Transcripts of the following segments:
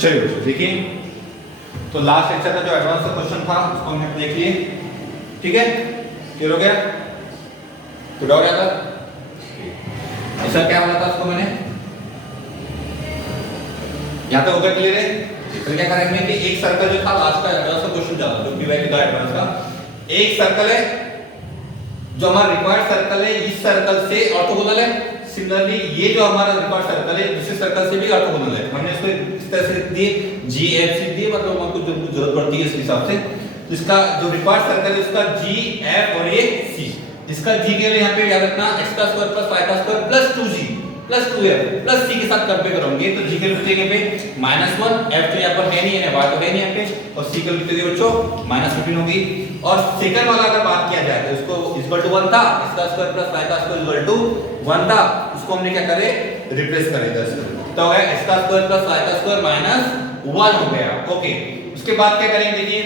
चलिए बच्चों देखिए, तो लास्ट लेक्चर का जो एडवांस का क्वेश्चन था उसको हमने देख लिए, ठीक है, क्लियर हो गया? तो डाउट आता ऐसा क्या बोला था उसको मैंने, यहाँ तक होगा क्लियर है? तो क्या करेंगे कि एक सर्कल जो था लास्ट का एडवांस का क्वेश्चन था जो पीवाई का एडवांस का, एक सर्कल है जो हमारा रिक्वायर्ड सर्कल है, इस सर्कल से ऑर्थोगोनल है। सिमिलरली ये जो हमारा रिक्वायर्ड सर्कल है दूसरे सर्कल से भी ऑर्थोगोनल है। हमने इसको इस तरह से दिए जी एफ सी दिए, मतलब हमको जो जरूरत पड़ती है इस हिसाब से। तो इसका जो रिक्वायर्ड सर्कल है उसका जी एफ और ये सी, इसका जी के लिए यहाँ पे याद रखना x का स्क्वायर प्लस y का square plus 2g plus 2f plus c के साथ कंपेयर करोगे तो g के लिए जगह पे -1, f तो यहाँ पर है नहीं है, y तो है नहीं यहाँ पे, और c के लिए जगह बच्चों -15 होगी। और सेकंड वाला अगर बात किया जाए तो उसको इक्वल टू 1 था, x का स्क्वायर प्लस y का स्क्वायर इक्वल टू 1 था, उसको हमने क्या करे रिप्लेस करे इधर से, तो हो गया x का स्क्वायर प्लस y का स्क्वायर -1 हो गया। ओके, उसके बाद क्या करेंगे देखिए,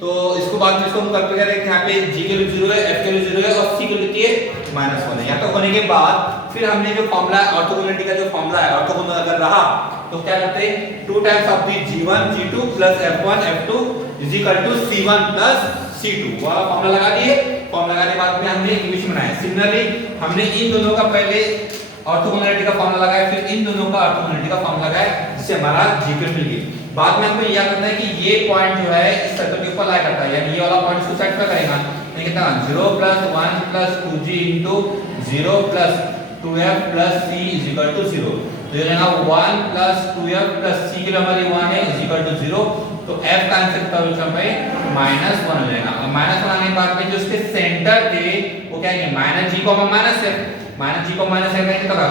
तो इसको बाद में इसको हम कंपेयर करें, यहाँ पे g के लिए 0 है, f के लिए 0 है और c के लिए -1 है। यहाँ तक होने के बाद फिर हमने जो फॉर्मूला ऑर्थोगोनलिटी का जो फॉर्मूला है, ऑर्थोगोनल अगर रहा तो क्या करते हैं 2 times of the g1 g2 plus f1 f2 is equal to c1 plus c2 वाला फॉर्मूला लगा दिए। फॉर्मूला लगाने के बाद में हमने इक्वेशन बनाया। सिमिलरली हमने इन दोनों का पहले ऑर्थोगोनलिटी का फॉर्मूला लगाया, फिर इन दोनों का ऑर्थोगोनलिटी का फॉर्मूला लगाया, जिससे हमारा g मिल गई। बाद में हमको याद रखना है कि ये पॉइंट जो है इस सर्कल के ऊपर लाई करता है, यानी ये वाला पॉइंट इसको सेट करेगा, तो कितना 0 plus 1 plus 2g into 0 plus 2f plus c is equal to 0। तो ये रहेगा 1 प्लस 2f प्लस c के लिए हमारी 1 है इज इक्वल टू 0, तो f का आंसर कितना हो जाएगा भाई -1 हो जाएगा। अब -1 आने के बाद में जो इसके सेंटर थे वो क्या है -g को माइनस है, -g को माइनस है कितना होगा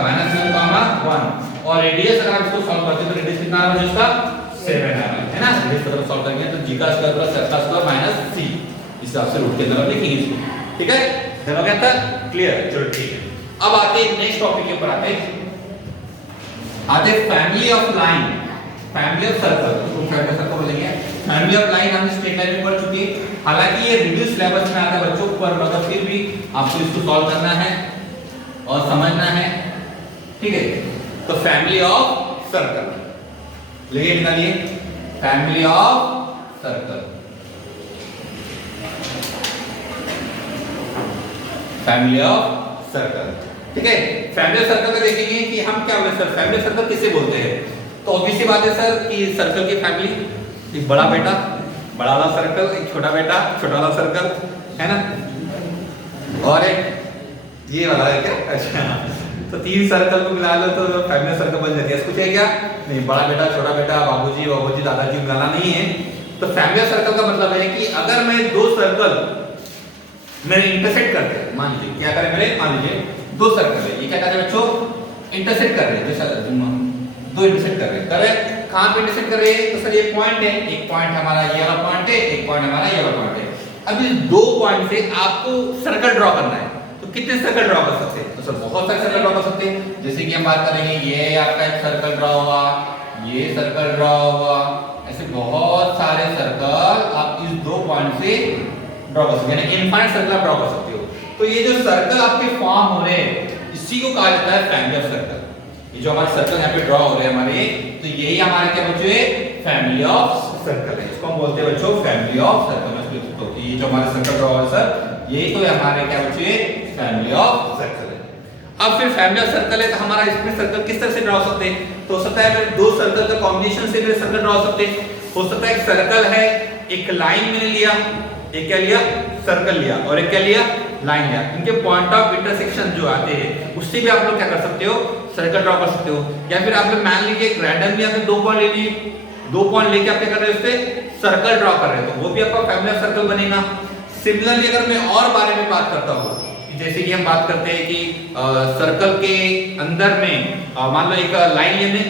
-1, और रेडियस अगर हम इसको सॉल्व करते हैं तो रेडियस कितना आएगा इसका 7 है ना। रेडियस को सॉल्व करेंगे तो g का स्क्वायर प्लस f का स्क्वायर माइनस c, इस हिसाब से रूट के अंदर लिखेंगे इसको, ठीक है? चलो क्या था क्लियर? चलो ठीक है, अब आते हैं नेक्स्ट टॉपिक के ऊपर, आते family of line, family of circle, तो फैमिली ऑफ सर्कल बोलेंगे। फैमिली ऑफ लाइन हम स्ट्रेट लाइन में पढ़ चुके हैं, हालांकि ये रिड्यूस सिलेबस में आता है बच्चों, पर मगर फिर भी आपको इसको सॉल्व करना है और समझना है, ठीक है? तो फैमिली ऑफ सर्कल लिखिए, निकालिए family of circle, family of circle, ठीक है? फैमिली ऑफ सर्कल में देखेंगे कि हम क्या बोलते हैं सर, फैमिली ऑफ सर्कल किसे बोलते हैं? तो ऑब्वियस सी बात है सर कि सर्कल की फैमिली, एक बड़ा बेटा बड़ा वाला सर्कल, एक छोटा बेटा छोटा वाला सर्कल, है ना, और एक ये वाला है क्या, अच्छा, तो 3 सर्कल को मिला लो तो फैमिली ऑफ सर्कल बन जाती है। कुछ है क्या? नहीं, बड़ा बेटा छोटा बेटा बाबूजी दादाजी मिलाना नहीं है। तो फैमिली ऑफ सर्कल का मतलब है कि अगर मैं 2 सर्कल मेरे इंटरसेक्ट करते हैं, मान लीजिए क्या करें मेरे, मान लीजिए 2 सर्कल है, ये क्या कर रहे हैं बच्चों इंटरसेक्ट कर रहे हैं, जैसा 2 इंटरसेक्ट कर रहे हैं, कहां पे इंटरसेक्ट कर रहे हैं? तो सर ये पॉइंट है, एक पॉइंट हमारा ये वाला पॉइंट है, एक पॉइंट हमारा ये वाला पॉइंट है। अब इस 2 पॉइंट से आपको सर्कल ड्रॉ करना है, तो कितने सर्कल ड्रॉ कर सकते हैं? तो सर बहुत सारे सर्कल ड्रॉ कर सकते हैं। जैसे कि हम बात करेंगे ये आपका एक सर्कल ड्रॉ हुआ, ये सर्कल ड्रॉ हुआ, ऐसे बहुत सारे सर्कल आप इस 2 पॉइंट से ड्रॉ कर सकते हैं, यानी इनफाइनाइट सर्कल आप ड्रॉ कर सकते हो। तो ये जो सर्कल आपके फॉर्म हो रहे हैं इसी को कहा जाता है फैमिली ऑफ सर्कल। ये जो हमारे सर्कल यहाँ पे ड्रॉ हो रहे हैं हमारे, तो यही हमारे क्या बच्चों फैमिली ऑफ सर्कल है, इसको हम बोलते हैं बच्चों फैमिली ऑफ सर्कल। तो ये जो हमारे सर्कल ड्रॉ हो रहे सर यही तो हमारे क्या बच्चों फैमिली ऑफ सर्कल है। अब फिर फैमिली ऑफ सर्कल है तो हमारा इसमें सर्कल किस तरह से ड्रॉ सकते हैं? तो हो सकता है मेरे 2 सर्कल का कॉम्बिनेशन से मेरे सर्कल ड्रॉ सकते हैं। हो सकता है एक सर्कल है, एक लाइन मैंने लिया, एक क्या लिया सर्कल लिया, और एक क्या लिया लाइन लिया, इनके पॉइंट ऑफ इंटरसेक्शन जो आते हैं उससे भी आप लोग क्या कर सकते हो सर्कल ड्रॉ कर सकते हो। या फिर आप लोग मान लीजिए एक रैंडमली आपने 2 पॉइंट ले लिए, 2 पॉइंट लेके आप क्या कर रहे हो उससे सर्कल ड्रॉ कर रहे हो, तो वो भी आपका फैमिली ऑफ सर्कल बनेगा। सिमिलरली अगर मैं और बारे में बात करता हूँ, जैसे कि हम बात करते हैं कि सर्कल के अंदर में मान लो एक लाइन लेने,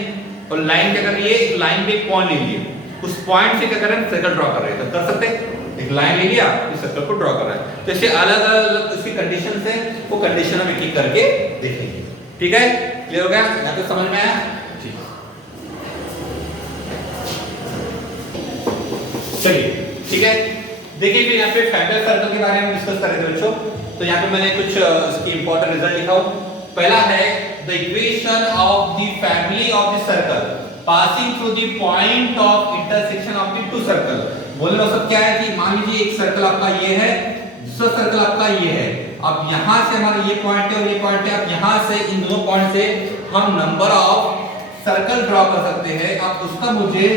और लाइन क्या कर रही है, एक लाइन पे एक पॉइंट ले लिए, उस पॉइंट से क्या कर रहे हैं सर्कल ड्रॉ कर रहे हैं, तो कर सकते हैं। एक लाइन ले लिया, इस सर्कल को ड्रॉ कर रहा है, तो ऐसे अलग-अलग इसकी कंडीशंस है, वो कंडीशन हम एक-एक करके देखेंगे, ठीक है? क्लियर हो गया? यहाँ तक समझ में आया? ठीक, चलिए ठीक है। देखिए फिर यहाँ पे फैमिली सर्कल के बारे में डिस्कस करेंगे बच्चों। तो यहाँ पे मैंने कुछ इसकी इंपॉर्टेंट रिजल्ट लिखा हूँ। पहला है the equation of the family of the circle. Passing through the point of intersection of the two circle. बोलने का सब क्या है कि मान लीजिए एक सर्कल आपका ये है, दूसरा सर्कल आपका ये है। अब यहां से हमारा ये पॉइंट है और ये पॉइंट है। अब यहां से इन दोनों पॉइंट से हम नंबर ऑफ सर्कल ड्रॉ कर सकते हैं। अब उसका मुझे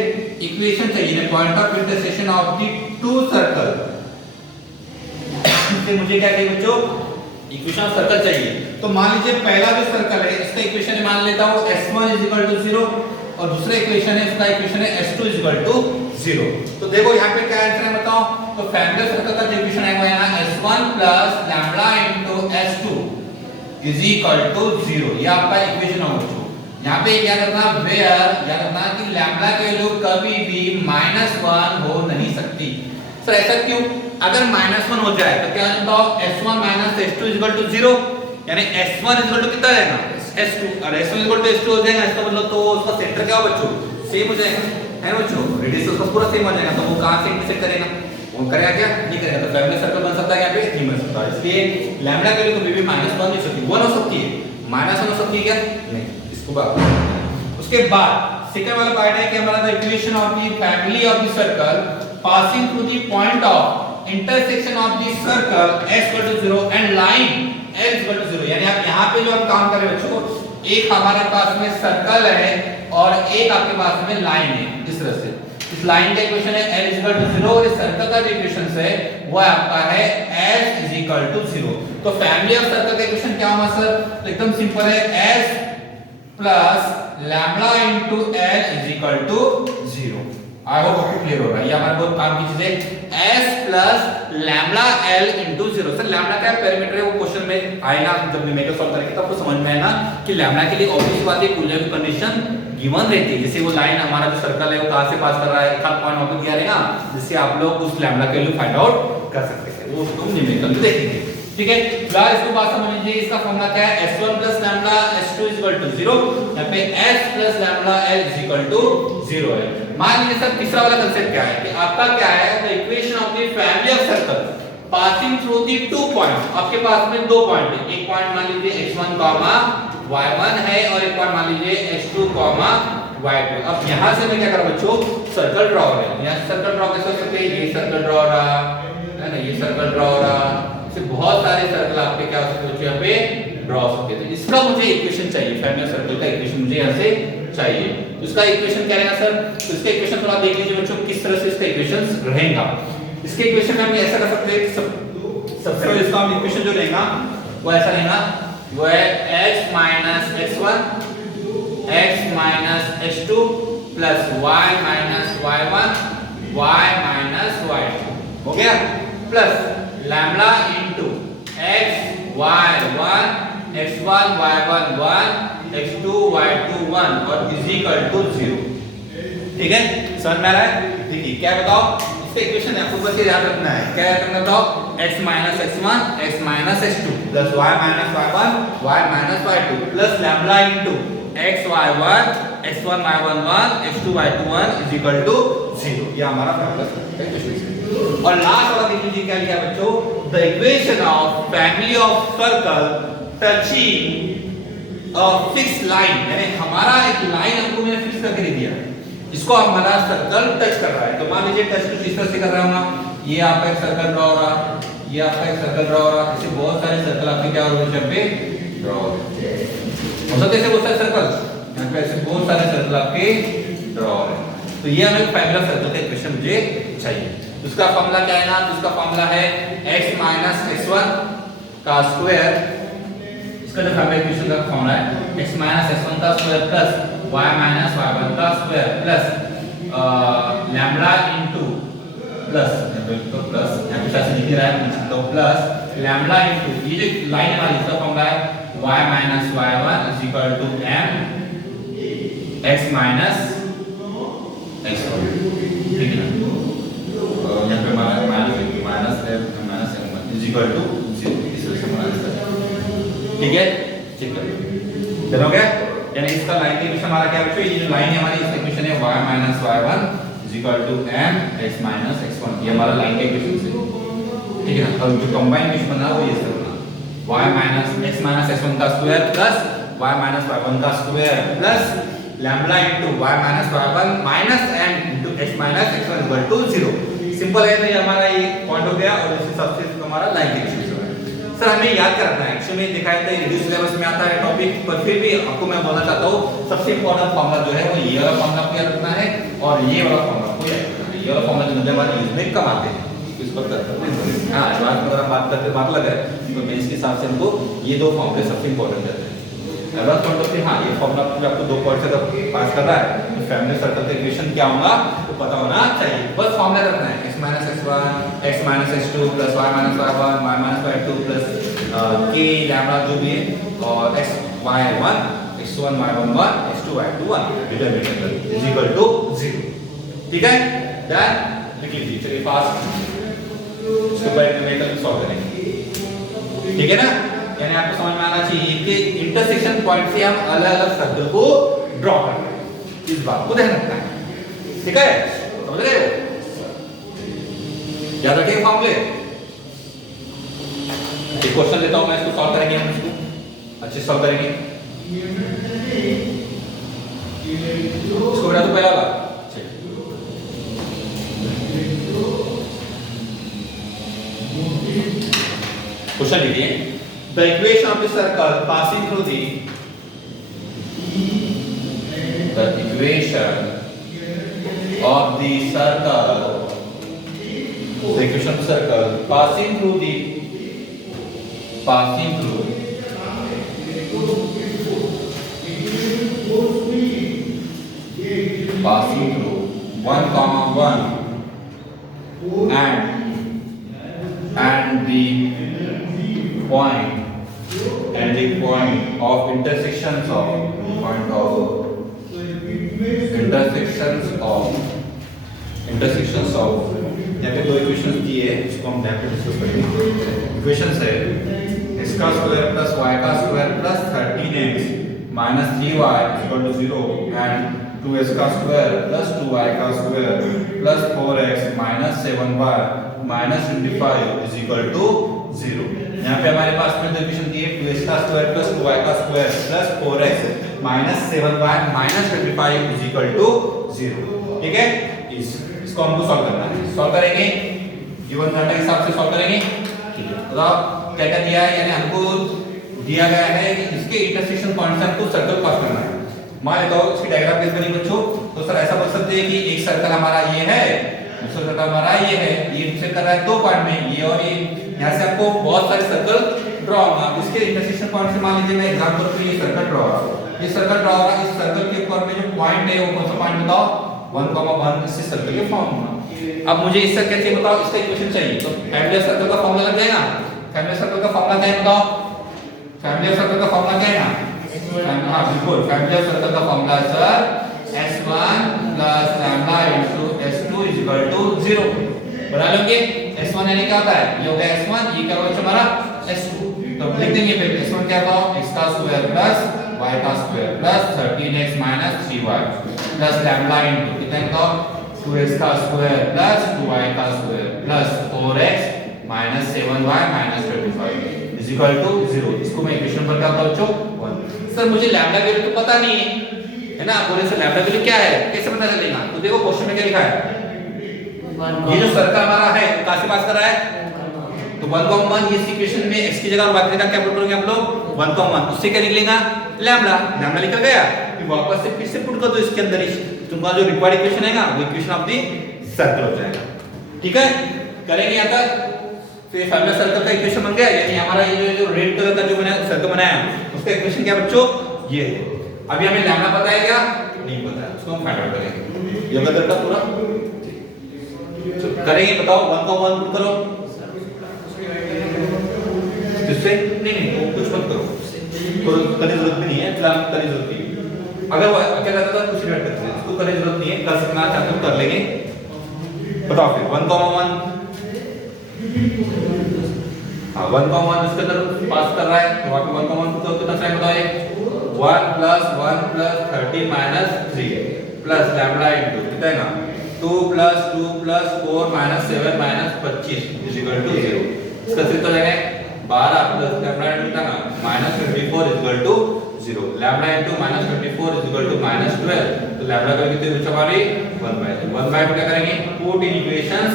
इक्वेशन चाहिए, point of intersection of the two circle. इससे मुझे क्या चाहिए बच्चों, इक्वेशन ऑफ सर्कल चाहिए। तो मान लीजिए पहला जो सर्कल है इसका इक्वेशन मान लेता हूं s1 0 और दूसरा इक्वेशन है इसका इक्वेशन है s2 0। तो देखो यहाँ पे क्या आंसर है बताओ। तो फैमिली सर्कल का जो इक्वेशन है वो है ना s1 + लैम्बडा * s2 = 0। ये आपका इक्वेशन है बच्चों। यहाँ पे क्या करना, वेयर याद रखना कि लैम्बडा की वैल्यू कभी भी -1 हो नहीं सकती। सर ऐसा क्यों? अगर -1 हो जाए तो क्या बताओ, s1 - s2 = 0, यानी s1 कितना रहेगा s2 और s1 s2 हो जाएगा। इसका मतलब तो उसका सेंटर क्या हो बच्चों, सेम हो जाएगा, है बच्चों। रेडियस उसका पूरा सेम हो जाएगा। तो वो कहां से इंटरसेक्ट करेगा, वो करेगा क्या, नहीं करेगा। तो फैमिली सर्कल बन सकता है यहाँ पे, नहीं बन सकता। इसलिए लैम्बडा की वैल्यू कभी भी -1 नहीं हो सकती, 1 हो सकती है, -1 हो सकती है क्या, नहीं। इसको बात उसके बाद सेकंड वाला पार्ट है कि हमारा the equation of the family of the circle passing through the point of intersection of the circle s = 0 and line l = 0। यानी आप यहां पे जो हम काम कर रहे हैं बच्चों, एक हमारे पास में सर्कल है और एक आपके पास में लाइन है। इस तरह से इस लाइन का इक्वेशन है l = 0 और इस सर्कल का जो इक्वेशन है वो आपका है s = 0। तो फैमिली ऑफ सर्कल का इक्वेशन क्या होगा सर, तो एकदम सिंपल है s + lambda * l = 0। I hope आपको क्लियर हो रहा है। ये हमारे बहुत काम की चीज है, s + lambda l * 0। Sir lambda क्या पैरामीटर है, वो क्वेश्चन में आएगा जब न्यूमेरिकल सॉल्व करेंगे तब आपको समझ में आएगा कि लैम्बडा के लिए ऑब्वियस बात है कुल कंडीशन गिवन रहती है। जैसे वो लाइन हमारा जो सर्कल है वो कहां से पास कर रहा है, एक पॉइंट ऑफ दिया रहेगा, जिससे आप लोग उस लैम्बडा की वैल्यू फाइंड आउट कर सकते हैं। वो तुम न्यूमेरिकल में देखेंगे, ठीक है। फिलहाल इसको बात समझ लीजिए। इसका फॉर्मूला क्या है, s1 + लैम्बडा s2 = 0। यहाँ पे s + लैम्बडा l = 0 है। मान लीजिए सर तीसरा वाला कांसेप्ट क्या है कि आपका क्या है, the equation of the family of circle passing through the two points. आपके पास में दो पॉइंट है, एक पॉइंट मान लीजिए x1, y1 है और एक पॉइंट मान लीजिए x2, y2। अब यहां से मैं क्या कर रहा हूं बच्चों, सर्कल ड्रॉ हो रहा है। यहां सर्कल ड्रॉ कैसे हो सकते हैं, ये सर्कल ड्रॉ हो रहा है ना, ये सर्कल ड्रॉ हो रहा, से बहुत सारे सर्कल आपके क्या हो सकते हैं बच्चों, यहाँ पे ड्रॉ हो सकते हैं। इसका मुझे इक्वेशन चाहिए, फैमिली ऑफ सर्कल का इक्वेशन मुझे यहाँ से चाहिए। उसका इक्वेशन क्या रहेगा सर, तो इसका इक्वेशन थोड़ा देख लीजिए बच्चों किस तरह से इसका इक्वेशन रहेगा। इसके इक्वेशन में हम ऐसा कर सकते हैं, सबसे पहले इसका हम इक्वेशन जो रहेगा वो ऐसा रहेगा, वो है x - x1 x - x2 + y - y1 y - y2 हो गया, plus lambda * x y1 x1 y1 1 x2 y2 1 और = 0। ठीक है, समझ में आ रहा है। देखिए क्या बताओ, इसका इक्वेशन है, आपको बस ये याद रखना है। क्या याद रखना बताओ, x - x1 x - x2 + y - y1 y - y2 plus lambda * x y1 x1 y1 1 x2 y2 1 = 0। ये हमारा फॉर्मूला है। और लास्ट वाला देख लीजिए क्या लिखा है बच्चों, the equation of family of circle touching a fix line. यानी हमारा एक लाइन हमको मैंने फिक्स करके दे दिया, इसको हमारा सर्कल टच कर रहा है। तो मान लीजिए टच कुछ इस तरह से कर रहा हूं, ये आपका एक सर्कल ड्रॉ हो रहा, ये आपका एक सर्कल ड्रॉ हो रहा, ऐसे बहुत सारे सर्कल आपके क्या हो रहे हैं जब पे ड्रॉ हो रहे हैं। हो सकते हैं बहुत सारे सर्कल, यहाँ पे ऐसे बहुत सारे सर्कल आपके ड्रॉ हो रहे हैं। तो ये हमें फैमिली ऑफ सर्कल का इक्वेशन मुझे चाहिए। उसका फॉर्मूला क्या है ना, उसका फॉर्मूला है x - x1 का स्क्वायर। इसका जो फैमिली इक्वेशन का फॉर्मूला है x - x1 का स्क्वायर प्लस y - y1 का स्क्वायर प्लस लैम्बडा * प्लस तो प्लस यहाँ पे ऐसे लिख रहा है तो प्लस लैम्बडा * ये जो लाइन वाली इसका फॉर्मूला है y - y1 = m x - x1। ठीक है ना, यहाँ पे माइनस = 0 इस तरह से हमारा, ठीक है, ठीक है, चलो हो गया। यानी इसका लाइन का इक्वेशन हमारा क्या बच्चों, ये जो लाइन है हमारी, इसका इक्वेशन है y - y1 = m x - x1। ये हमारा लाइन का इक्वेशन है, ठीक है ना। और जो कंबाइन इक्वेशन बना वो ये सब बना, y - x - x1 का स्क्वायर प्लस y - y1 का square plus lambda into y minus y1 minus n into x minus x1 equal to 0। Simple है, तो ये हमारा ये पॉइंट हो गया और इस हिसाब से हमारा लाइन के इक्वेशन है। सर हमें याद करना है, एक्चुअली में दिखाया था रिड्यूस सिलेबस में आता है टॉपिक, पर फिर भी आपको मैं बोलना चाहता हूँ सबसे इंपॉर्टेंट फॉर्मूला जो है वो ये वाला फॉर्मूला आपको याद रखना है और ये वाला फॉर्मूला आपको याद रखना है। ये वाला फॉर्मूला जो नंबर वाले यूज में कम आते हैं, इस पर करते हैं। हां, अगर बात करते बात लगा है तो मैं इसके हिसाब से हमको ये दो फॉर्मूले सबसे इंपॉर्टेंट रहते हैं। एडवांस पॉइंट ऑफ व्यू, हाँ ये फॉर्मूला आपको 2 पॉइंट से पास कर रहा है तो फैमिली सर्कल का इक्वेशन क्या होगा तो पता होना चाहिए। बस फॉर्मूला रखना है x - x1 x - x2 plus y - y1 y - y2 plus k lambda जो भी है और x y1 x1 y1 1 x2 y2 1 determinant is equal to 0। ठीक है, देन लिख लीजिए। चलिए फास्ट इसको बैठ में कल सॉल्व करेंगे। ठीक है ना, यानी आपको समझ में आना चाहिए कि इंटरसेक्शन पॉइंट से हम अलग-अलग सर्कल को ड्रॉ करते हैं, इस बात को ध्यान रखना है। ठीक है, समझ रहे हो? याद रखिए फॉर्मूले। एक क्वेश्चन लेता हूं मैं, इसको सॉल्व करेंगे हम, इसको अच्छे सॉल्व करेंगे। इसको बता दो पहला वाला। क्वेश्चन लीजिए, the equation of the circle passing through the equation of the circle, the equation of circle passing through 1, 1 and the point of intersections of यहाँ पे दो इक्वेशंस दिए हैं, इसको हम यहाँ पे डिस्कस करेंगे। इक्वेशंस है x का स्क्वायर प्लस y का square plus 13x minus 3y equal to 0 and 2x का स्क्वायर प्लस 2y का square plus 4x minus 7y minus 25 is equal to 0। यहाँ पे हमारे पास में दो इक्वेशन दिए 2x का स्क्वायर प्लस 2y का square plus 4x minus 7y minus 25 is equal to 0। ठीक है, इसको हमको सॉल्व करना है। सॉल्व करेंगे गिवन डाटा के हिसाब से सॉल्व करेंगे। ठीक है, तो अब क्या क्या दिया है, यानी हमको दिया गया है कि इसके इंटरसेक्शन पॉइंट से हमको सर्कल पास करना है। मान लेता हूं इसकी डायग्राम प्लेस करेंगे बच्चों, तो सर ऐसा बोल सकते हैं कि एक सर्कल हमारा ये है, दूसरा सर्कल हमारा ये है, ये इंटरसेक्ट कर रहा है दो पॉइंट में, ये और ये। यहां से आपको बहुत सारे सर्कल ड्रॉ होगा। इसके इंटरसेक्शन पॉइंट से मान लीजिए मैं एग्जांपल के लिए सर्कल ड्रॉ हो रहा हूं, ये सर्कल ड्रॉ हो रहा है, इस सर्कल के ऊपर में जो पॉइंट है वो कौन सा पॉइंट बताओ, 1, 1 इससे सर्कल के फॉर्म होगा। अब मुझे इसका क्या चाहिए बताओ, इसका इक्वेशन चाहिए, तो फैमिली सर्कल का फॉर्मूला लग जाएगा। फैमिली सर्कल का फॉर्मूला क्या है बताओ, फैमिली सर्कल का फॉर्मूला क्या है ना, हां बिल्कुल, फैमिली सर्कल का फॉर्मूला है sir s1 plus lambda into s2 is equal to 0। बना लोगे, s1 यानी क्या होता है, ये हो गया s1, ये क्या होगा हमारा s2। तो लिख देंगे फिर s1 क्या होगा, x का स्क्वायर प्लस y का square plus 13x minus 3y plus lambda into कितना होगा 2x का स्क्वायर प्लस 2y का square plus 4x minus 7y minus 25 is equal to 0। इसको मैं इक्वेशन पर क्या होता है बच्चों 1। सर मुझे लैम्बडा वैल्यू तो पता नहीं है ना, बोले सर लैम्बडा वैल्यू क्या है, कैसे पता चलेगा? तो देखो क्वेश्चन में क्या लिखा है, ये जो सर्कल हमारा है कहां से पास कर रहा है, तो 1, 1 इस इक्वेशन में x की जगह y की जगह क्या पुट करोगे आप लोग 1, 1 उससे क्या निकलेगा लैम्बडा। लैम्बडा निकल गया, फिर वापस से फिर से पुट कर दो इसके अंदर ही, तुम्हारा जो रिक्वायर्ड इक्वेशन है ना वो इक्वेशन ऑफ द सर्कल हो जाएगा। ठीक है, करेंगे यहां तक। फिर फैमिली सर्कल का इक्वेशन बन गया, यानी हमारा ये जो रेड कलर का जो बनाया सर्कल बनाया उसका इक्वेशन क्या बच्चों ये है। अभी हमें लैम्बडा पता है क्या, नहीं पता है, उसको हम फाइंड आउट करेंगे। ये कलर का पूरा करेंगे, बताओ 1 को 1 पुट करो, किससे नहीं वो कुछ मत करो, कोई करने जरूरत भी नहीं है, फिलहाल करने जरूरत नहीं है। अगर वो अकेला रहता तो कुछ नहीं करते, इसको करने जरूरत नहीं है, कर सकना चाहते हो कर लेंगे। बताओ फिर 1, 1 हां 1, 1 इसके अंदर पास कर रहा है, तो वहां पे 1, 1 तो कितना साइन बताओ, 1 plus 1 plus 30 minus 3 plus lambda into कितना है ना 2 plus 4 minus 7 minus 25 is equal to 0। इसका सूत्र हो जाएगा 12 प्लस लैम्बडा इनटू कितना ना minus 24 is equal to 0 lambda into -24 is equal to -12 तो लैम्डा का कितने बचा हमारी 1/2 क्या करेंगे पुट इन इक्वेशंस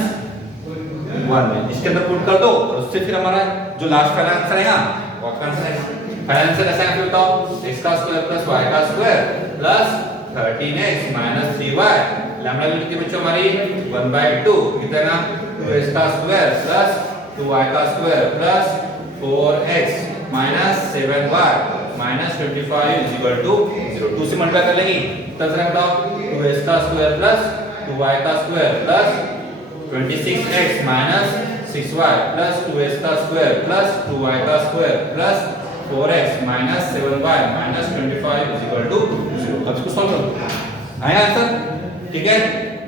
1 में इसके अंदर पुट कर दो और उससे फिर हमारा जो लास्ट फाइनल आंसर है वो आंसर है फाइनल आंसर कैसा है बताओ x का स्क्वायर प्लस y का square plus 13x 3y lambda की कितनी बची हमारी 1/2 कितना 2x का स्क्वायर प्लस 2y का square plus 4x 7y -25 is equal to 0 2 से मल्टीप्लाई कर लेंगे तब जरा बताओ 2x का स्क्वायर प्लस 2y का square plus 26x 6y plus 2x का स्क्वायर प्लस 2y का square plus 4x 7y -25 is equal to 0 अब इसको सॉल्व करो आया आंसर ठीक है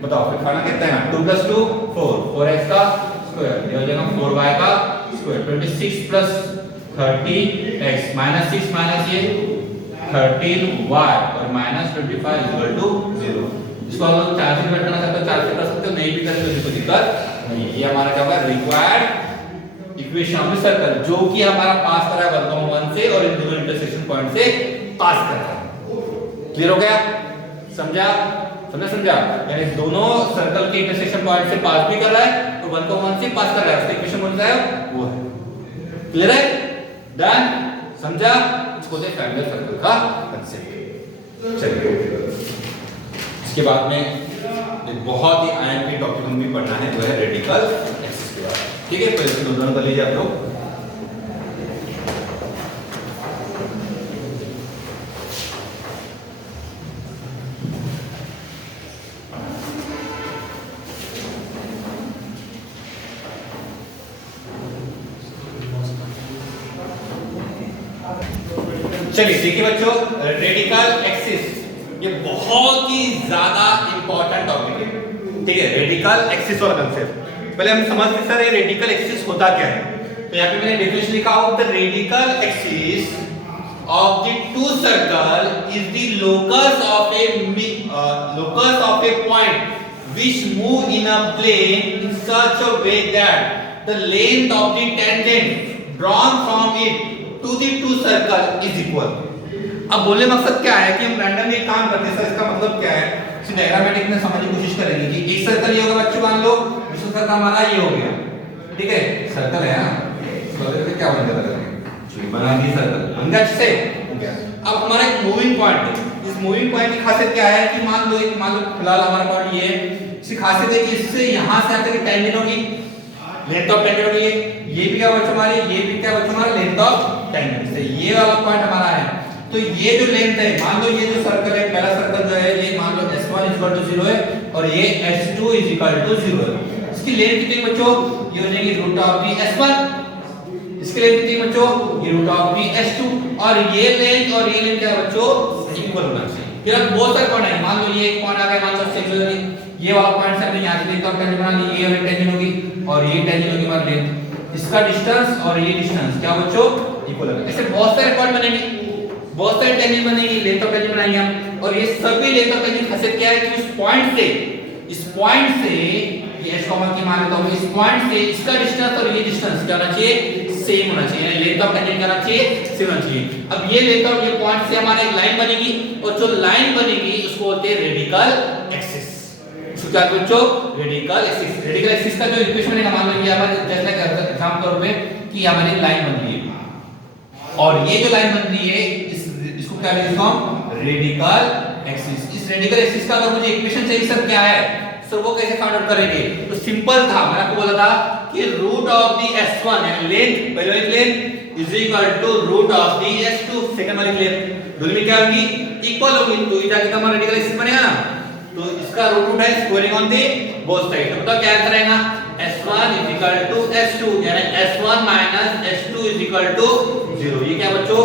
बताओ फिर खाना कितना है 2 + 2 4 4x का स्क्वायर ये हो जाएगा 4y का स्क्वायर 26 प्लस 30x -6 माइनस ये 13y और -25 इक्वल टू 0 इसको हम लोग 4 से डिवाइड करना चाहते हो 4 से कर सकते हो नहीं भी करें तो कोई दिक्कत नहीं ये हमारा क्या होगा required equation of the circle जो कि हमारा पास कर रहा है 1,1 से और इन दोनों इंटरसेक्शन पॉइंट से पास कर रहा है क्लियर हो गया समझा यानी दोनों सर्कल के इंटरसेक्शन पॉइंट से पास भी कर रहा है तो 1,1 से पास कर रहा है उसका इक्वेशन कौन सा है वो है क्लियर है डन समझा इसको दे फैमिली सर्कल का कांसेप्ट चलिए इसके बाद में एक बहुत ही आईएमपी टॉपिक हम भी पढ़ना है वो है रेडिकल एक्सिस के बाद ठीक है पहले तो दोनों कर लीजिए आप लोग चलिए देखिए बच्चों रेडिकल एक्सिस ये बहुत ही ज्यादा इंपॉर्टेंट टॉपिक है ठीक है रेडिकल एक्सिस वाला कांसेप्ट पहले हम समझते हैं सर ये रेडिकल एक्सिस होता क्या है तो यहाँ पे मैंने डेफिनेशन लिखा हो the radical axis of the two circle is the locus of A point which move in a plane in such a way that the length of the tangent drawn from it to the two circle is equal अब बोलने मकसद क्या है कि हम randomly काम करते हैं सर इसका मतलब क्या है डायग्रामेटिक में समझने की कोशिश करेंगे कि एक सर्कल ये होगा बच्चों मान लो दूसरा सर्कल हमारा ये हो गया ठीक है सर्कल है ना सर्कल पे क्या बन जाता है बना दी सर्कल बन गया अच्छे हो गया अब हमारा एक मूविंग पॉइंट है इस मूविंग पॉइंट की खासियत क्या है कि मान लो फिलहाल हमारा पॉइंट ये है इसकी खासियत है कि इससे यहां से आकर टेंजेंट होगी लेंथ ऑफ टेंजेंट होगी ये भी क्या बच्चों हमारे ये भी क्या बच्चों हमारा लेंथ ऑफ टेंजेंट से ये वाला पॉइंट हमारा है तो ये जो लेंथ है मान लो ये जो सर्कल है पहला सर्कल जो है ये मान लो s1 0 है और ये s2 0 है इसकी लेंथ कितनी बच्चों ये हो जाएगी रूट ऑफ दी s1 इसके लिए कितनी बच्चों ये रूट ऑफ दी s2 और ये लेंथ क्या है बच्चों इक्वल होना चाहिए फिर अब बहुत सारे पॉइंट है मान लो ये एक पॉइंट आ गया मान लो सेक्शन ये वाला पॉइंट से हमने यहां से लेकर टेंजेंट बना ली ये वाली टेंजेंट होगी और ये टेंजेंट होगी हमारी लेंथ इसका डिस्टेंस और ये डिस्टेंस क्या बच्चों इक्वल होगा ऐसे बहुत सारे पॉइंट बनेंगे बहुत सारे टेंजेंट बनेगी लेंथ ऑफ टेंजेंट बनाएंगे हम और ये सभी लेंथ ऑफ टेंजेंट खासियत क्या है कि इस पॉइंट से ये h कॉमा की मान लेता हूं इस पॉइंट से इसका डिस्टेंस और ये डिस्टेंस क्या होना चाहिए सेम होना चाहिए यानी लेंथ ऑफ टेंजेंट क्या होना चाहिए सेम होना चाहिए अब ये लेंथ ऑफ ये पॉइंट से हमारा एक लाइन बनेगी और जो लाइन बनेगी उसको बोलते हैं रेडिकल एक्सिस इसको क्या बच्चों रेडिकल एक्सिस का जो इक्वेशन बनेगा मान लो ये हमारे जैसे एग्जांपल पे कि हमारी लाइन बन रही है और ये जो लाइन बन रही है इसको क्या लिखते हैं रेडिकल एक्सिस इस रेडिकल एक्सिस का अगर मुझे इक्वेशन चाहिए सर क्या है सर वो कैसे फाइंड आउट करेंगे तो सिंपल था मैंने आपको बोला था कि रूट ऑफ द s1 यानी लेंथ पहले वाली length is equal to root of the s2 second वाली लेंथ दोनों में क्या होगी इक्वल होगी तो ये जाके हमारा रेडिकल एक्सिस बनेगा ना तो इसका रूट है squaring on the both side तो बताओ क्या आंसर आएगा s1 s2 यानी s1 s2 0 ये क्या बच्चों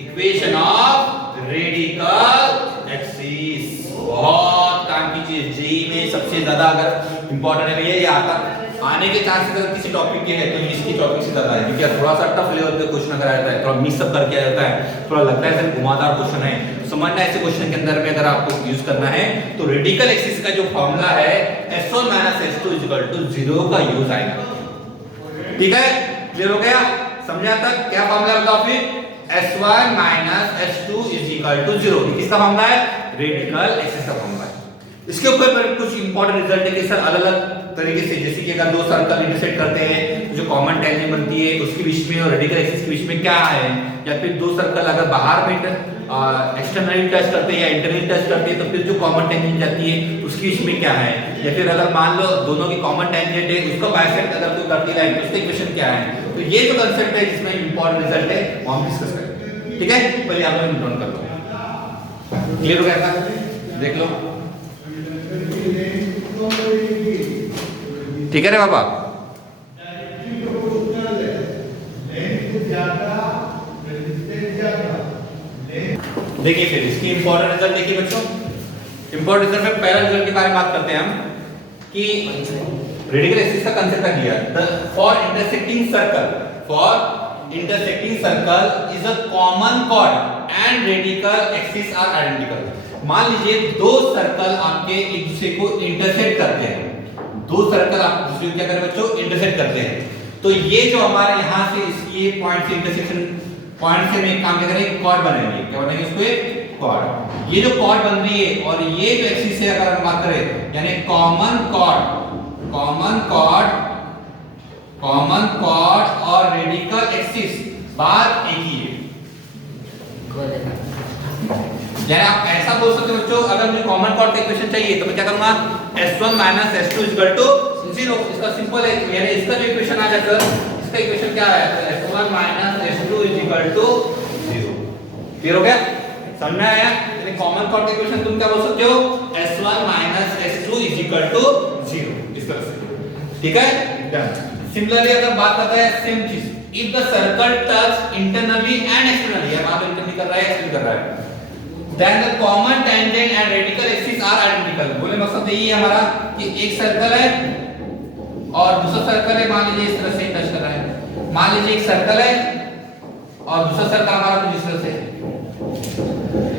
इक्वेशन ऑफ रेडिकल एक्सिस बहुत काम की चीज जी में सबसे ज्यादा अगर इंपॉर्टेंट है ये आता आने के चांसेस अगर किसी टॉपिक के है तो इसकी टॉपिक से ज्यादा है क्योंकि थोड़ा सा टफ लेवल पे क्वेश्चन अगर आता है थोड़ा मिक्स अप करके आ जाता है थोड़ा लगता है सर घुमावदार क्वेश्चन है समझना ऐसे क्वेश्चन के अंदर में अगर आपको यूज करना है तो रेडिकल एक्सिस का जो फार्मूला है s1 s2 0 का यूज आएगा ठीक है क्लियर हो गया समझा तक क्या फार्मूला बताओ फिर S1 minus S2 is equal to 0। किसका फॉर्मूला है? रेडिकल एक्सिस का फॉर्मूला है। इसके ऊपर कुछ इंपॉर्टेंट रिजल्ट है कि सर अलग अलग तरीके से, जैसे कि अगर दो सर्कल इंटरसेक्ट करते हैं जो कॉमन टेंजेंट बनती है उसके बीच में और रेडिकल एक्सिस के बीच में क्या है, या फिर दो सर्कल अगर बाहर में एक्सटर्नली टच करते हैं या इंटरनली टच करते हैं तो फिर जो कॉमन टेंजेंट जाती है उसके बीच में क्या है, या फिर अगर मान लो दोनों की कॉमन टेंजेंट है उसको बाइसेक्ट अगर कोई करती है तो उसका इक्वेशन क्या है। तो ये जो कांसेप्ट है जिसमें इंपॉर्टेंट रिजल्ट है वो हम डिस्कस करेंगे। ठीक है, पहले आप लोग नोट कर लो। क्लियर हो गया था? देख लो। ठीक है रे बाबा। देखिए फिर इसकी इंपॉर्टेंट रिजल्ट देखिए बच्चों। इंपॉर्टेंट रिजल्ट में पहला रिजल्ट के बारे में बात करते हैं हम कि रेडिकल एक्सिस का कांसेप्ट क्या दिया। The for intersecting circle is a common chord and radical axis are identical. मान लीजिए दो सर्कल आपके एक दूसरे को इंटरसेक्ट करते हैं, दो सर्कल आप दूसरे को क्या करें बच्चों? इंटरसेक्ट करते हैं। तो ये जो हमारे यहां से इसकी पॉइंट से इंटरसेक्शन पॉइंट से हम एक काम क्या करेंगे? कॉर्ड बनाएंगे। क्या बनाएंगे? इसको एक कॉर्ड। ये जो कॉर्ड बन रही है और ये जो एक्सिस है अगर हम बात करें यानी कॉमन कॉर्ड और रेडिकल एक्सिस बात एक ही है। यानी आप ऐसा बोल सकते हो बच्चों, अगर मुझे कॉमन कॉर्ड का इक्वेशन चाहिए तो मैं क्या करूंगा? S1 minus S2 equal to 0। इसका सिंपल है, यानी इसका जो इक्वेशन आ जाएगा, इसका इक्वेशन क्या है? तो S1 minus S2 equal to 0। Clear हो गया? समझ में आया? यानी कॉमन कॉर्ड का इक्वेशन तुम क्या बोल सकते हो? S1 minus S2 equal to 0 इस तरह से। ठीक है, डन। सिमिलरली अगर बात करते हैं सेम चीज, if the circle touch internally and externally, ये बात इंटरनली कर रहा है एक्सटर्नली कर रहा है, then the common tangent and radical axis are identical। बोले मकसद यही है हमारा कि एक सर्कल है और दूसरा सर्कल है, मान लीजिए इस तरह से टच कर रहा है, मान लीजिए एक सर्कल है और दूसरा सर्कल हमारा कुछ इस तरह से।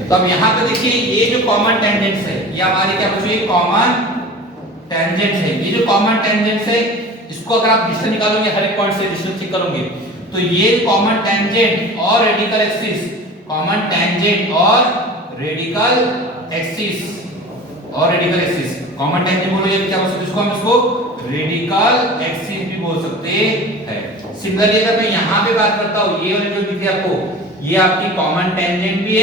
तो अब यहाँ पे देखिए ये जो कॉमन टेंजेंट्स है ये हमारे क्या बच्चों? ये कॉमन टेंजेंट्स है। ये जो कॉमन टेंजेंट्स है इसको अगर आप डिस्टेंस निकालोगे हर एक पॉइंट से डिस्टेंस चेक करोगे तो ये कॉमन टेंजेंट और रेडिकल एक्सिस, कॉमन टेंजेंट और रेडिकल एक्सिस कॉमन टेंजेंट बोलोगे क्या बोल सकते? इसको हम इसको रेडिकल एक्सिस भी बोल सकते हैं। सिमिलरली अगर मैं यहां पे बात करता हूं, ये वाली जो दिख रही है आपको, ये आपकी कॉमन टेंजेंट भी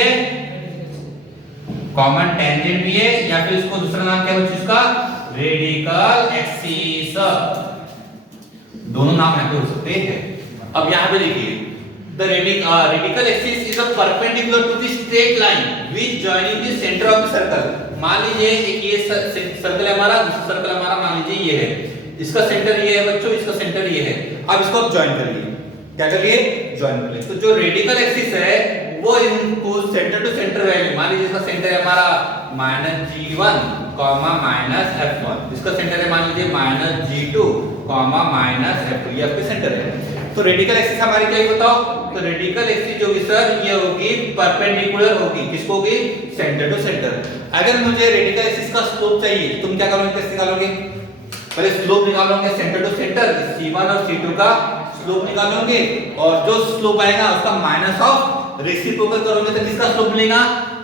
है, या फिर इसको दूसरा नाम क्या बोलते हैं इसका? Radical axis. दोनों नाम यहां पे हो सकते हैं। अब यहां पे देखिए the radical axis is a perpendicular to the straight line which joining the center of the circle। मान लीजिए एक ये सर्कल है हमारा, दूसरा सर्कल हमारा मान लीजिए ये है, इसका सेंटर ये है बच्चों, इसका सेंटर ये है। अब इसको आप ज्वाइन कर लिए, क्या कर लिए? ज्वाइन कर लिए। तो जो रेडिकल एक्सिस है वो इनको सेंटर टू सेंटर वैल्यू, मान लीजिए इसका सेंटर है हमारा -G1, -F1, इसका सेंटर है मान लीजिए -G2, -F2, ये आपके सेंटर है। तो रेडिकल एक्सिस हमारी क्या है बताओ? तो रेडिकल एक्सिस जो होगी सर ये होगी परपेंडिकुलर होगी, किसको होगी? Centre to centre. अगर मुझे रेडिकल एक्सिस का स्लोप चाहिए तुम क्या करोगे? कैसे निकालोगे? पहले स्लोप निकालोगे सेंटर टू सेंटर, C1 और C2 का स्लोप निकालोगे और जो स्लोप आएगा उसका माइनस ऑफ रेसिप्रोकल करोगे तो किसका स्लोप मिलेगा?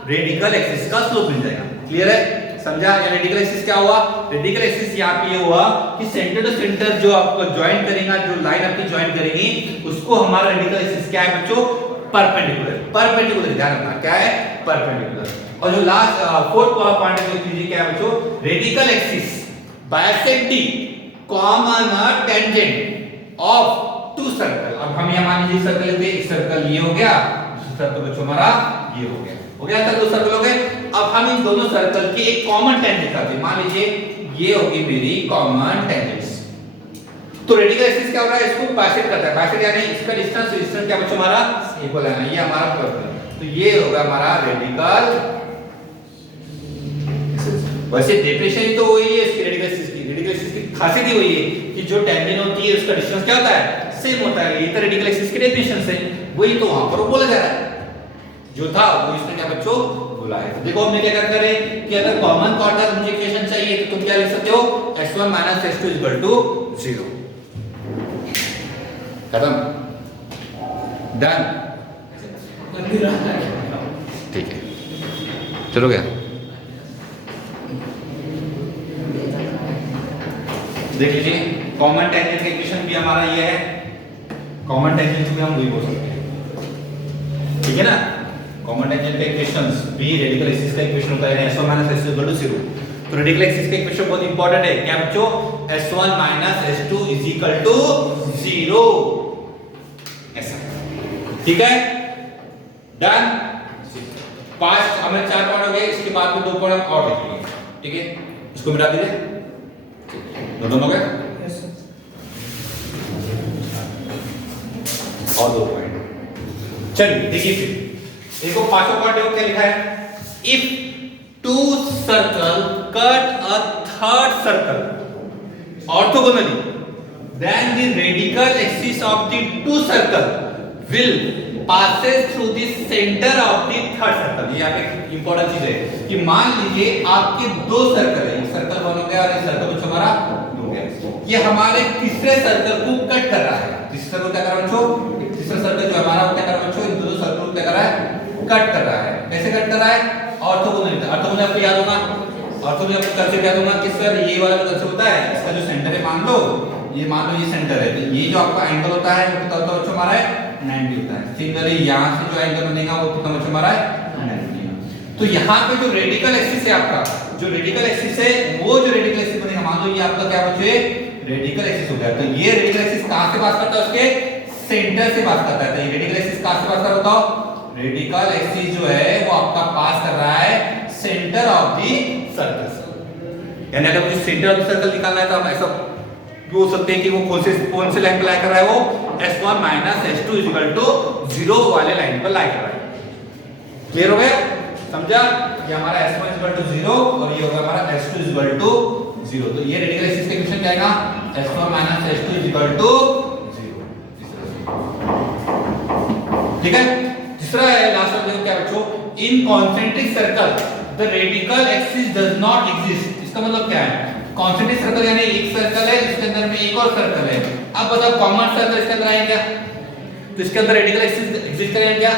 रेडिकल एक्सिस का स्लोप मिल जाएगा। क्लियर है? समझा? या रेडिकल एक्सिस क्या हुआ? रेडिकल एक्सिस यहाँ पे ये हुआ कि सेंटर टू सेंटर जो आपको ज्वाइन करेगा, जो लाइन आपकी ज्वाइन करेगी उसको हमारा रेडिकल एक्सिस क्या है बच्चों? परपेंडिकुलर। ध्यान रखना क्या है? परपेंडिकुलर। और जो लास्ट फोर्थ वाला पॉइंट है देख लीजिए क्या है बच्चों? Radical axis bisect the common tangent of two circle. अब हम यहाँ मान लीजिए सर्कल लेते हैं, एक सर्कल ये हो गया, दूसरा सर्कल बच्चों हमारा ये हो गया, तक दो सर्कल हो गए। अब हम इन दोनों सर्कल की एक कॉमन टेंजेंट करते हैं, मान लीजिए ये होगी मेरी कॉमन टेंजेंट्स। तो रेडिकल एक्सिस क्या हो रहा है? इसको बाइसेक्ट करता है, बाइसेक्ट यानी इसका डिस्टेंस क्या बच्चों हमारा इक्वल है, ये हमारा परपेंडिकुलर। तो ये होगा हमारा रेडिकल एक्सिस। वैसे डेफिनेशन ही तो वही है इसकी रेडिकल एक्सिस की। रेडिकल एक्सिस की खासियत ही वही है कि जो टेंजेंट होती है उसका डिस्टेंस क्या होता है? सेम होता है। ये तो रेडिकल एक्सिस की डेफिनेशन है, वही तो वहां पर बोला जा रहा है जो था वो इसने क्या बच्चों बोला है। देखो हमने क्या करते हैं कि अगर कॉमन कॉर्ड का मुझे इक्वेशन चाहिए तो तुम क्या लिख सकते हो? S1 minus S2 equal to 0। खत्म, डन। ठीक है, चलो गया। देख लीजिए कॉमन टेंजेंट का इक्वेशन भी हमारा ये है, कॉमन टेंजेंट भी हम वही बोल सकते हैं, ठीक है ना। कॉमन टेंजेंट का इक्वेशंस भी रेडिकल एक्सिस का इक्वेशन होता है s1 - s2 = 0। तो रेडिकल एक्सिस का इक्वेशन बहुत इंपॉर्टेंट है, क्या बच्चों, s1 - s2 = 0, ऐसा, ठीक है, डन। 5 हमें 4 पॉइंट हो गए, इसके बाद में 2 पॉइंट और लिखेंगे, ठीक है, इसको मिटा दीजिए, दोनों हो गए और 2 पॉइंट। चलिए देखिए फिर देखो 5वां पॉइंट देखो क्या लिखा है, if two circle cut a third circle orthogonally then the radical axis of the two circle will passes through the center of the third circle। ये यहाँ पे इंपॉर्टेंट चीज है कि मान लीजिए आपके 2 सर्कल है, एक सर्कल 1 हो गया और एक सर्कल कुछ हमारा 2 हो गया, ये हमारे तीसरे सर्कल को कट कर रहा है। तीसरा सर्कल क्या कर रहा है बच्चों, तीसरा सर्कल जो हमारा वो क्या कर रहा है बच्चों, इन दोनों सर्कल को क्या कर रहा है, कट कर रहा है। कैसे कट कर रहा है, ऑर्थोगोनल। ऑर्थोगोनल आपको याद होगा, ऑर्थोगोनल आपको कंसेप्ट याद होगा कि सर ये वाला जो कंसेप्ट होता है, इसका जो सेंटर है मान लो ये सेंटर है, तो ये जो आपका एंगल होता है वो कितना होता है बच्चों हमारा है 90 होता है। सिमिलरली यहां से जो एंगल बनेगा वो कितना बच्चों हमारा है 90। तो यहां पे जो रेडिकल एक्सिस है आपका, जो रेडिकल एक्सिस है वो जो रेडिकल एक्सिस बनेगा, मान लो ये आपका क्या बच्चे रेडिकल एक्सिस हो गया, तो ये रेडिकल एक्सिस कहां से पास करता है, उसके सेंटर से पास करता है। तो ये रेडिकल एक्सिस कहां से पास कर रहा है बताओ, रेडिकल एक्सिस जो है वो आपका पास कर रहा है सेंटर ऑफ द सर्कल से। यानी अगर मुझे सेंटर ऑफ द सर्कल निकालना है तो हम ऐसा बोल सकते हैं कि वो कौन से लाइन पर लाई कर रहा है, वो s1 - s2 = 0 वाले लाइन पर लाई कर रहा है। क्लियर हो गया, समझा, ये हमारा s1 = 0 और ये होगा हमारा s2 = 0। तो ये रेडिकल एक्सिस का इक्वेशन क्या आएगा, s1 - s2 = 0। ठीक है, तीसरा है लास्ट वाला क्या बच्चों, इन concentric circle the radical axis does not exist. इसका मतलब क्या है, कॉन्सेंट्रिक सर्कल यानी एक सर्कल है, इसके अंदर में एक और सर्कल है। अब बताओ कॉमन सर्कल इसके अंदर आएगा क्या, तो इसके अंदर रेडिकल एक्सिस एग्जिस्ट करेगा क्या,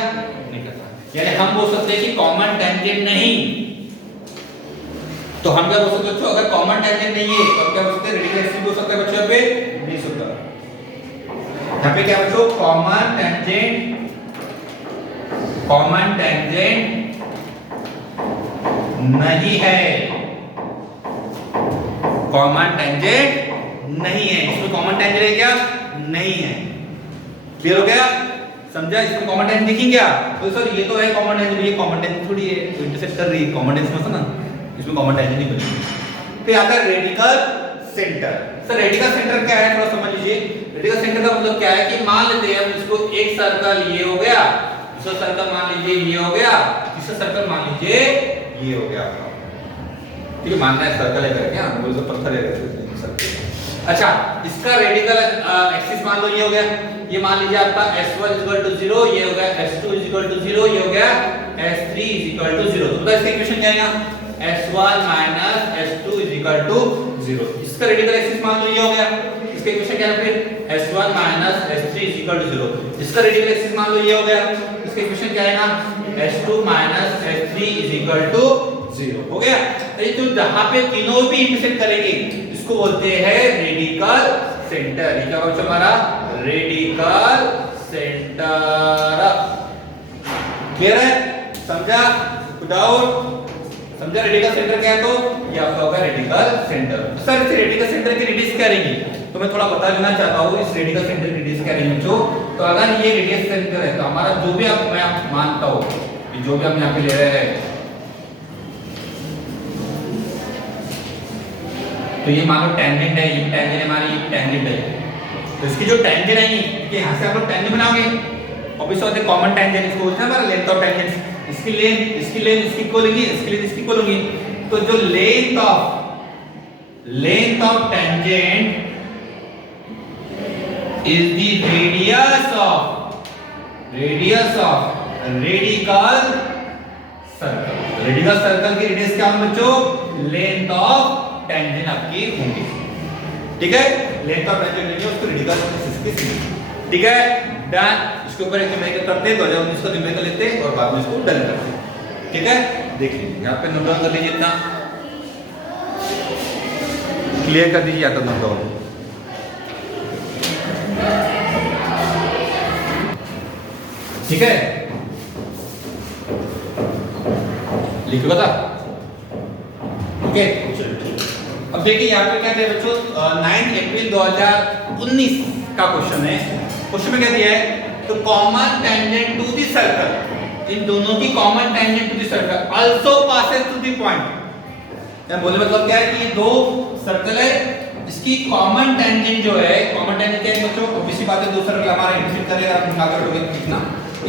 नहीं करता। यानी हम बोल सकते हैं कि कॉमन टेंजेंट नहीं। तो हम क्या बोल सकते हैं बच्चों, अगर कॉमन टेंजेंट नहीं है तो क्या बोल सकते हैं, रेडिकल एक्सिस बोल सकते हैं बच्चों, पे नहीं सकता। यहां पे क्या बच्चों, कॉमन टेंजेंट नहीं है, कॉमन टेंजेंट नहीं है, इसमें कॉमन टेंजेंट है क्या, नहीं है। क्लियर हो गया, समझा, इसमें कॉमन टेंजेंट दिखी क्या, तो सर ये तो है कॉमन टेंजेंट, ये कॉमन टेंजेंट थोड़ी है, तो इंटरसेक्ट कर रही है कॉमन टेंजेंट समझना, इसमें कॉमन टेंजेंट नहीं बनेगी। फिर आता है radical centre. Sir radical centre क्या है, थोड़ा समझ लीजिए। रेडिकल सेंटर का मतलब क्या है कि मान लेते हैं हम इसको एक सर्कल ये हो गया, दूसरा सर्कल मान लीजिए ये हो गया, तीसरा सर्कल मान लीजिए ये हो गया आपका, ठीक है, मानना है सर्कल है करके, हम बोल सकते पत्थर है करके सर्कल। अच्छा, इसका रेडिकल एक्सिस मान लो ये हो गया, ये मान लीजिए आपका s1 = 0, ये हो गया s2 = 0, ये हो गया s3 = 0। तो इसका इक्वेशन क्या आएगा, s1 - s2 = 0। इसका रेडिकल एक्सिस मान लो ये हो गया, इसका इक्वेशन क्या है फिर s1 - s3 = 0। इसका रेडिकल एक्सिस मान लो ये हो गया, इसका इक्वेशन क्या आएगा, s2 - s3 = 0 हो गया। ये तो जहां पे तीनों भी इंटरसेक्ट करेंगे इसको बोलते हैं रेडिकल सेंटर। ये क्या होगा हमारा रेडिकल सेंटर। क्लियर है, समझा, डाउट, समझा रेडिकल सेंटर क्या है, तो ये आपका होगा रेडिकल सेंटर। सर इस रेडिकल सेंटर की रेडियस क्या रहेगी, तो मैं थोड़ा बता देना चाहता हूँ इस रेडिकल सेंटर की रेडियस क्या रहेगी बच्चों। तो अगर ये रेडियस सेंटर है तो हमारा जो भी मैं मानता हूँ, जो भी हम यहाँ पे ले रहे हैं, तो ये मान लो टेंजेंट है, ये टेंजेंट हमारी ये टेंजेंट है, तो इसकी जो टेंजेंट आएगी कि यहां से आप लोग टेंजेंट बनाओगे, ऑब्वियसली होते कॉमन टेंजेंट इसको बोलते हैं हमारा लेंथ ऑफ टेंजेंट। इसकी लेंथ इसकी इक्वल होगी, इसकी लेंथ इसकी इक्वल होगी, तो जो length of tangent is the radius of radical circle. Radical circle की रेडियस क्या होगी बच्चों, लेंथ ऑफ टेंजेंट आपकी होगी, ठीक है, लेंथ ऑफ टेंजेंट लेंगे उसको रेडिकल एक्सिस की, ठीक है, डन। इसके ऊपर एक न्यूमेरिकल करते 2019 का न्यूमेरिकल लेते और बाद में इसको डन करते। ठीक है, देख लीजिए यहाँ पे नोट डाउन कर लीजिए, इतना क्लियर कर दीजिए, आता नोट डाउन। ठीक है, लिखो बता। ओके, अब देखिए यहाँ पे क्या दिया बच्चों, 9 अप्रैल 2019 का क्वेश्चन है। क्वेश्चन में क्या दिया है, तो common tangent to the circle, इन दोनों की common tangent to the circle also passes through the point. या बोले मतलब क्या है कि दो सर्कल है, इसकी कॉमन टेंजेंट जो है, कॉमन टेंजेंट क्या है बच्चों, ऑब्वियसली बात है, दो सर्कल हमारे इंटरसेक्ट करेगा, आप निकाल करोगे कितना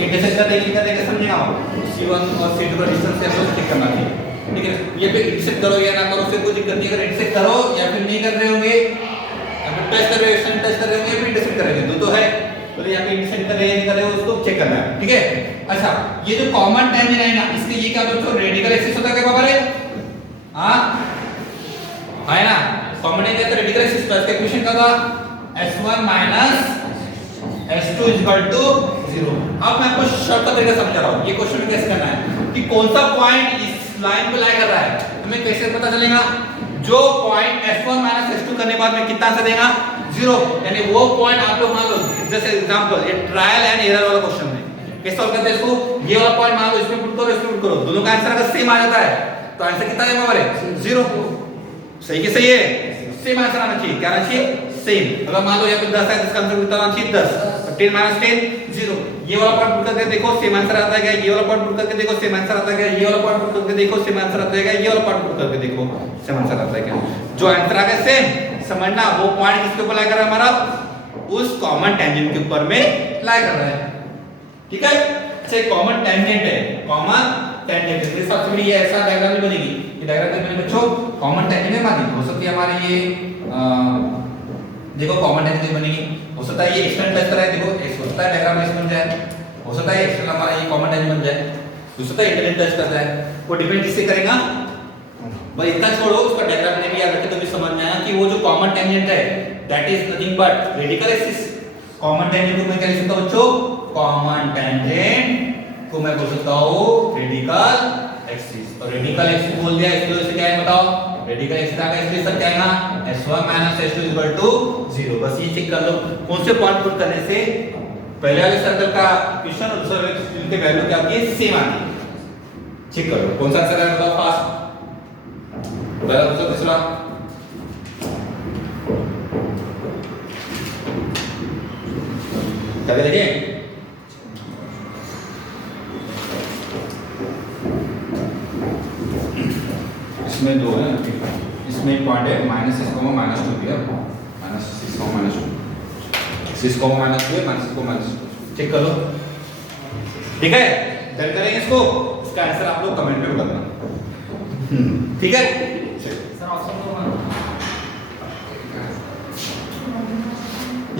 इंटरसेक्ट करेगा समझेगा आप, C1 और C2 का डिस्टेंस है तो चेक करना चाहिए। ठीक है, ये पे इंटरसेक्ट करो या ना करो उससे कोई दिक्कत नहीं, अगर इंटरसेक्ट करो या फिर नहीं कर रहे होंगे, अगर टेस्ट कर रहे हो, एक्सटेंड टेस्ट कर रहे होंगे, फिर इंटरसेक्ट करेंगे, दो तो है, तो यहाँ पे इंटरसेक्ट कर रहे हैं नहीं कर रहे हो उसको चेक करना है। ठीक है, अच्छा ये जो कॉमन टेंजेंट है ना, इसके ये क्या बच्चों रेडिकल एक्सिस होता है, क्या बराबर है, हां है ना, कॉमन टेंजेंट तो रेडिकल एक्सिस, तो इसका इक्वेशन क्या था, S1 S2 0। अब मैं आपको शॉर्ट का तरीका समझा रहा हूं, ये क्वेश्चन में कैसे करना है कि कौन सा पॉइंट इस लाइन पे लाई कर रहा है, हमें कैसे पता चलेगा, जो पॉइंट S1 S2 करने के बाद में कितना आंसर देगा 0, यानी वो पॉइंट आप लोग मान लो, जैसे एग्जांपल ये ट्रायल एंड एरर वाला क्वेश्चन है, कैसे सॉल्व करते हैं इसको, ये वाला पॉइंट मान लो, इसमें पुट करो, इसमें पुट करो, दोनों का आंसर अगर सेम आ जाता है तो आंसर कितना आएगा हमारे 0। सही कि सही है, सेम आंसर आना चाहिए, क्या आना चाहिए सेम। अगर मान लो यहाँ पे 10 है, इसका आंसर कितना आना चाहिए 10, 10 10 0। ये वाला पॉइंट पुट करके देखो सेम आंसर आता है क्या, ये वाला पॉइंट पुट करके देखो सेम आंसर आता है क्या, ये वाला पॉइंट पुट करके देखो सेम आंसर आता है क्या, ये वाला पॉइंट पुट करके देखो सेम आंसर आता है क्या, जो आंसर आ गया सेम, समझना वो पॉइंट किसके ऊपर लाई कर रहा है हमारा, उस कॉमन टेंजेंट के ऊपर में लाई कर रहा है। ठीक है, अच्छा कॉमन टेंजेंट है, कॉमन टेंजेंट है, इस बात में ये ऐसा डायग्राम नहीं बनेगी, ये डायग्राम नहीं बनेगी बच्चों, कॉमन टेंजेंट है मानी हो सकती है हमारी ये देखो कॉमन टेंजेंट बनेगी, हो सकता है ये एक्सटेंड प्लस कराए, देखो एक्स होता है डायग्राम ऐसे बन जाए, हो सकता है एक्सटेंड हमारा ये कॉमन टेंजेंट बन जाए, हो सकता है इंटरसेक्ट प्लस कर जाए, वो डिपेंड किससे करेगा, बस इतना छोड़ो, उसका डायग्राम में भी याद रखें तो भी समझ में आया कि वो जो कॉमन टेंजेंट है that is nothing but radical axis. Common tangent को मैं क्या लिख सकता हूं बच्चों, कॉमन टेंजेंट को मैं बोल सकता हूं रेडिकल एक्सिस, और रेडिकल एक्सिस बोल दिया इसकी वजह से क्या है बताओ, रेडिकल एक्सिस का एक्सप्रेशन क्या है ना, S1 S2 0। बस ये चेक कर लो कौन से पॉइंट पुट करने से पहले वाले सर्कल का क्वेश्चन और दूसरे वाले सर्कल की वैल्यू क्या आती है, सेम आती है। चेक करो कौन सा आंसर है बताओ फास्ट, पहला दूसरा तीसरा, क्या देखिए इसमें दो है, इसमें एक पॉइंट है -6, -2 दिया, -6, -2, 6, -2 है, -6, चेक कर लो। ठीक है, डन करेंगे इसको, इसका आंसर आप लोग कमेंट में बताना। ठीक है सर, ऑप्शन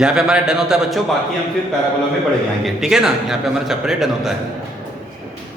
यहाँ पे हमारा डन होता है बच्चों, बाकी हम फिर पैराबोला में पढ़े जाएंगे। ठीक है ना, यहाँ पे हमारा चैप्टर डन होता है।